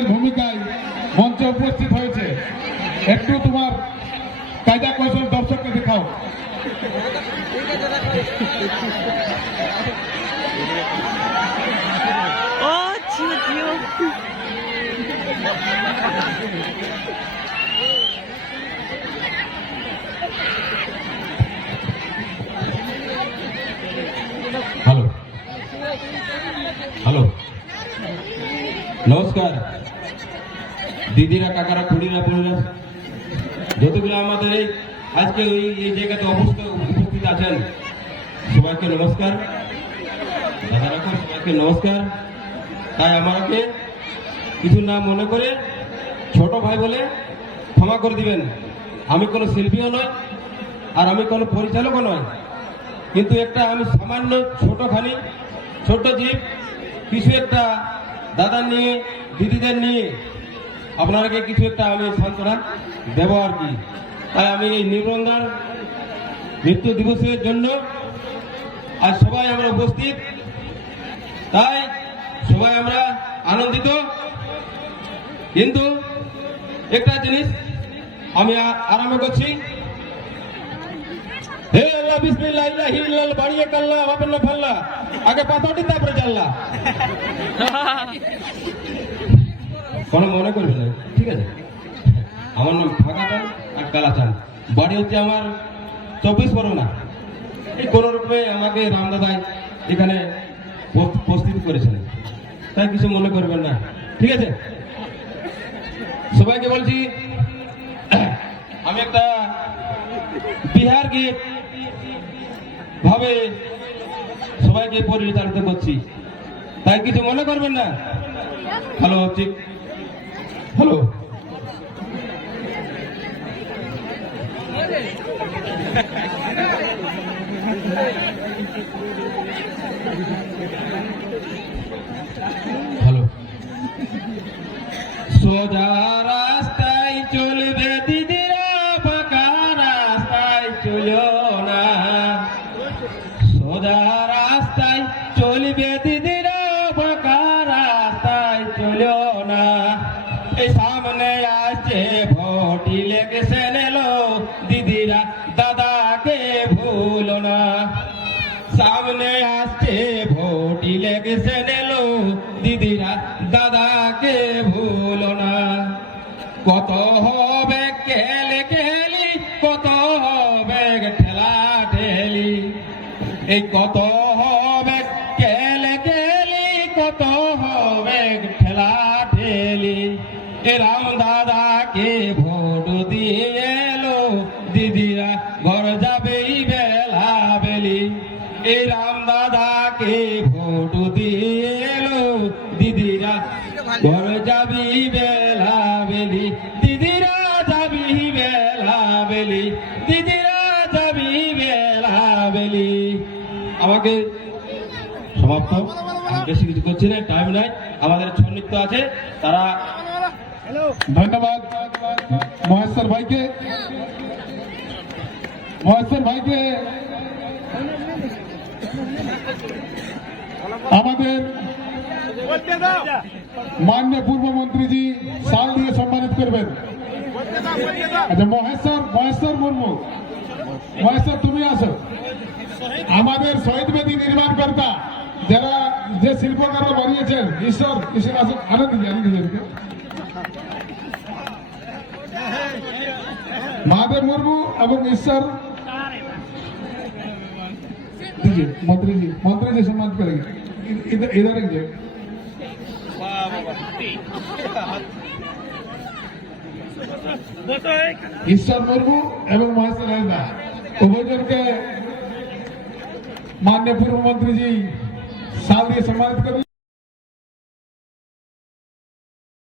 ভূমিকায় মঞ্চে উপস্থিত হয়েছে। একটু তোমার কায়দা কৌশল দর্শককে দেখাও। হ্যালো। হ্যালো। নমস্কার। দিদিরা, কাকারা খুড়িরা পুড়িরা যতগুলো আমাদের এই, আজকে ওই, এই জায়গাতে অবস্থ উপস্থিত আছেন, সবাইকে নমস্কার। দাদা রাখুন সবাইকে নমস্কার। তাই আমাকে কিছু না মনে করে ছোট ভাই বলে ক্ষমা করে দিবেন। আমি কোনো শিল্পীও নয়, আর আমি কোনো পরিচালকও নয়। কিন্তু একটা আমি সামান্য ছোটখানি ছোট জীব, কিছু একটা দাদা নিয়ে, দিদিদের নিয়ে আপনারাকে কিছু একটা আমি সান্ত্বনা দেব আর কি। তাই আমি এই নিবন্ধার মৃত্যু দিবসের জন্য আর সবাই আমরা উপস্থিত। তাই সবাই আমরা আনন্দিত। কিন্তু একটা জিনিস আমি আরম্ভ করছি। হে আল্লাহ আগে পাতাটি তারপরে জানলা। কোনো মনে করবে না, ঠিক আছে? আমার নাম ফাঁকা চান আর কালা চান। বাড়ি হচ্ছে আমার চব্বিশ পরগনা। এই কোনো রূপে আমাকে রামদাদাই এখানে প্রস্তুত করেছেন। তাই কিছু মনে করবেন না, ঠিক আছে? সবাইকে বলছি, আমি একটা বিহার গীত ভাবে সবাইকে পরিচালিত করছি। তাই কিছু মনে করবেন না? ভালো, ঠিক? হ্যালো হ্যালো সোজা রাস্তায় চলবে দিদিরা ফাঁকা রাস্তায় চলো না। সোজা রাস্তায় চলবে দিদিরা সামনে আসছে, ভোট ইলেকশন এলো দিদিরা দাদাকে ভুলো না। সামনে আসছে, ভোট ইলেকশন এলো দিদিরা দাদাকে ভুলো না। কত হবে খেলে খেলি, কত হবে ঠেলা ঠেলি। এই কত হবে খেলে খেলি, কত হবে ঠেলা ঠেলি। রাম দাদাকে ভোট দিয়ে এলো। দিদিরা, ঘর যাবেই বেলা বেলি। এই রাম দাদাকে ভোট দিয়ে এলো। দিদিরা, ঘর যাবি বেলা বেলি। দিদিরা যাবি বেলা বেলি। দিদিরা যাবি বেলা বেলি। আমাকে সমাপ্ত। বেশি কিছু করছি না টাইম নাই। আমাদের ছৌ নৃত্য আছে। তারা ধন্যবাদ। মহেশ্বর ভাইকে। মহেশ্বর ভাইকে। আমাদের মান্য পূর্বমন্ত্রীজি সাল দিয়ে সম্মানিত করবেন। আচ্ছা মহেশ্বর মহেশ্বর মুর্মু। মহেশ্বর তুমি আসো। আমাদের শহীদ বেদী নির্মাণ কর্তা যারা যে শিল্পকার বানিয়েছেন ঈশ্বর ঈশ্বর আসুন আনন্দ দিই, আনন্দ দিই। महादेव मुर्मू এবং ঈশ্বর दीजिए मंत्री जी मंत्री जी सम्मान करेंगे इ- इधर इधर आइए ঈশ্বর মুর্মু এবং মহেশ্বর হাজদা উভয়জনকে মাননীয় পূর্বমন্ত্রী জি সাল দিয়ে সম্মানিত করলেন